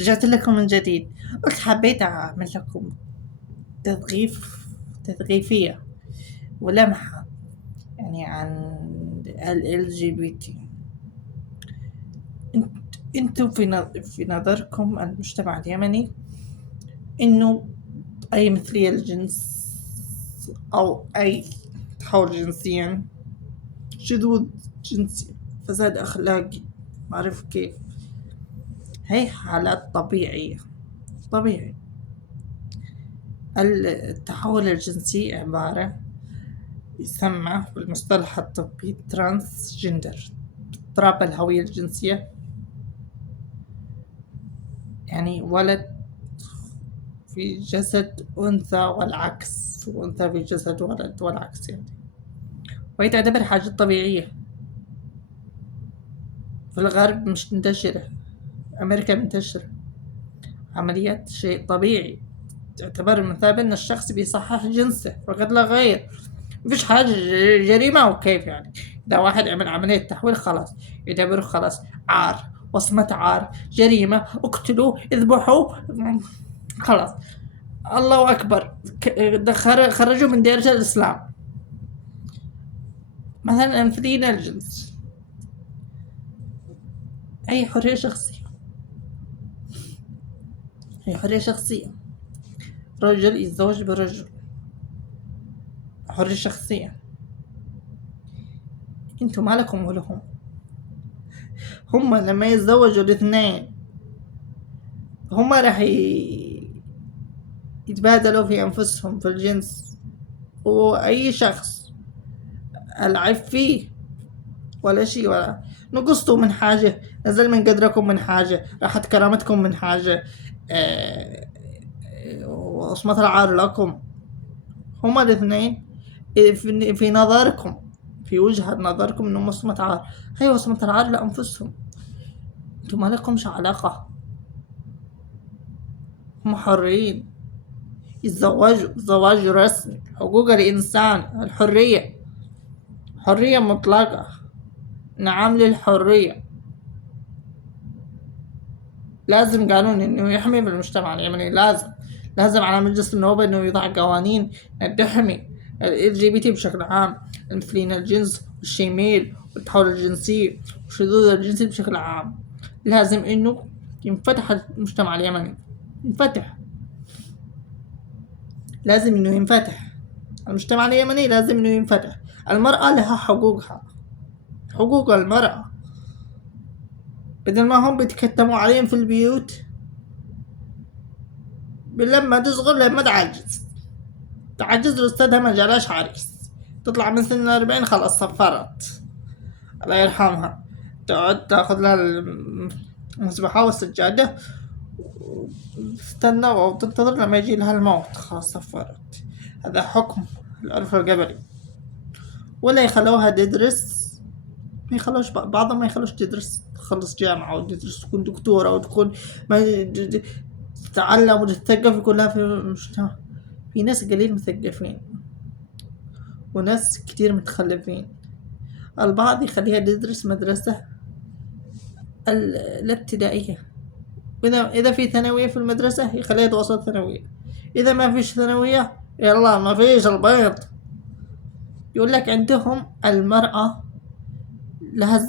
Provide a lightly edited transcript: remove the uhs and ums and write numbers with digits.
رجعت لكم من جديد. قلت حبيت أعمل لكم تثقيفية ولمحة يعني عن ال LGBT. انتوا في نظركم المجتمع اليمني انه اي مثلية للجنس او اي تحول جنسيا، شذوذ جنسي، فساد اخلاقي، ما اعرف كيف، هي حالات طبيعي. التحول الجنسي عبارة يسمى بالمصطلح الطبي ترانس جندر، اضطراب الهوية الجنسية، يعني ولد في جسد أنثى والعكس، وأنثى في جسد ولد والعكس يعني. وهي تعتبر حاجة طبيعية. في الغرب مش منتشرة، أمريكا منتشرة، عمليات شيء طبيعي، تعتبر مثابة أن الشخص بيصحح جنسه فقط لا غير. مفيش حاجة جريمة. وكيف يعني إذا واحد عمل عملية تحويل خلاص يعتبره خلاص عار، وصمة عار، جريمة، اقتلوه، اذبحوه، خلاص الله أكبر، خرجوا من دائرة الإسلام. مثلا أمثلين الجنس، أي حرية شخصية، هي حرية شخصية، رجل يتزوج برجل، حرية شخصية. انتوا مالكم ولهم؟ هم لما يتزوجوا الاثنين هم راح يتبادلوا في أنفسهم في الجنس، وأي شخص العب فيه ولا شيء، ولا نقصتوا من حاجة، نزل من قدركم من حاجة، راحت كرامتكم من حاجة، وصمة العار لكم. هما الاثنين في نظركم، في وجهة نظركم انهم وصمة عار، هي وصمة العار لأنفسهم. انتم ما لكمش علاقة، هم حرين يتزوجوا زواج رسمي، حقوق الإنسان، الحرية، حرية مطلقة، نعم للحرية. لازم قانون انه يحمي بالمجتمع اليمني، لازم على مجلس النواب انه يضع قوانين تحمي ال LGBT بشكل عام، المثليين الجنس والشيميل والتحول الجنسي والشذوذ الجنسي بشكل عام. لازم انه ينفتح المجتمع اليمني، ينفتح، لازم انه ينفتح المجتمع اليمني، لازم انه ينفتح. المرأة لها حقوقها، حقوق المرأة، بدل ما هم بيتكتموا عليهم في البيوت، لما تصغر لما تعجز الأستاذها ما جالاش عريس، تطلع من سن 40 خلاص صفرت، الله يرحمها، تقعد تاخذ لها المسبحة والسجادة وتستنى وتنتظر لما يجي لها الموت، خلاص صفرت. هذا حكم العرف القبلي. ولا يخلوها تدرس، ما يخلوش بعضهم، ما يخلوش تدرس، تخلص جامعة وتدرس تكون دكتورة وتكون ما تتعلم وتتثقف كلها في المجتمع. في ناس قليل مثقفين وناس كتير متخلفين. البعض يخليها تدرس مدرسة الابتدائية، إذا في ثانوية في المدرسة يخليها توصل ثانوية، إذا ما فيش ثانوية يلا ما فيش البيض. يقول لك عندهم المرأة لها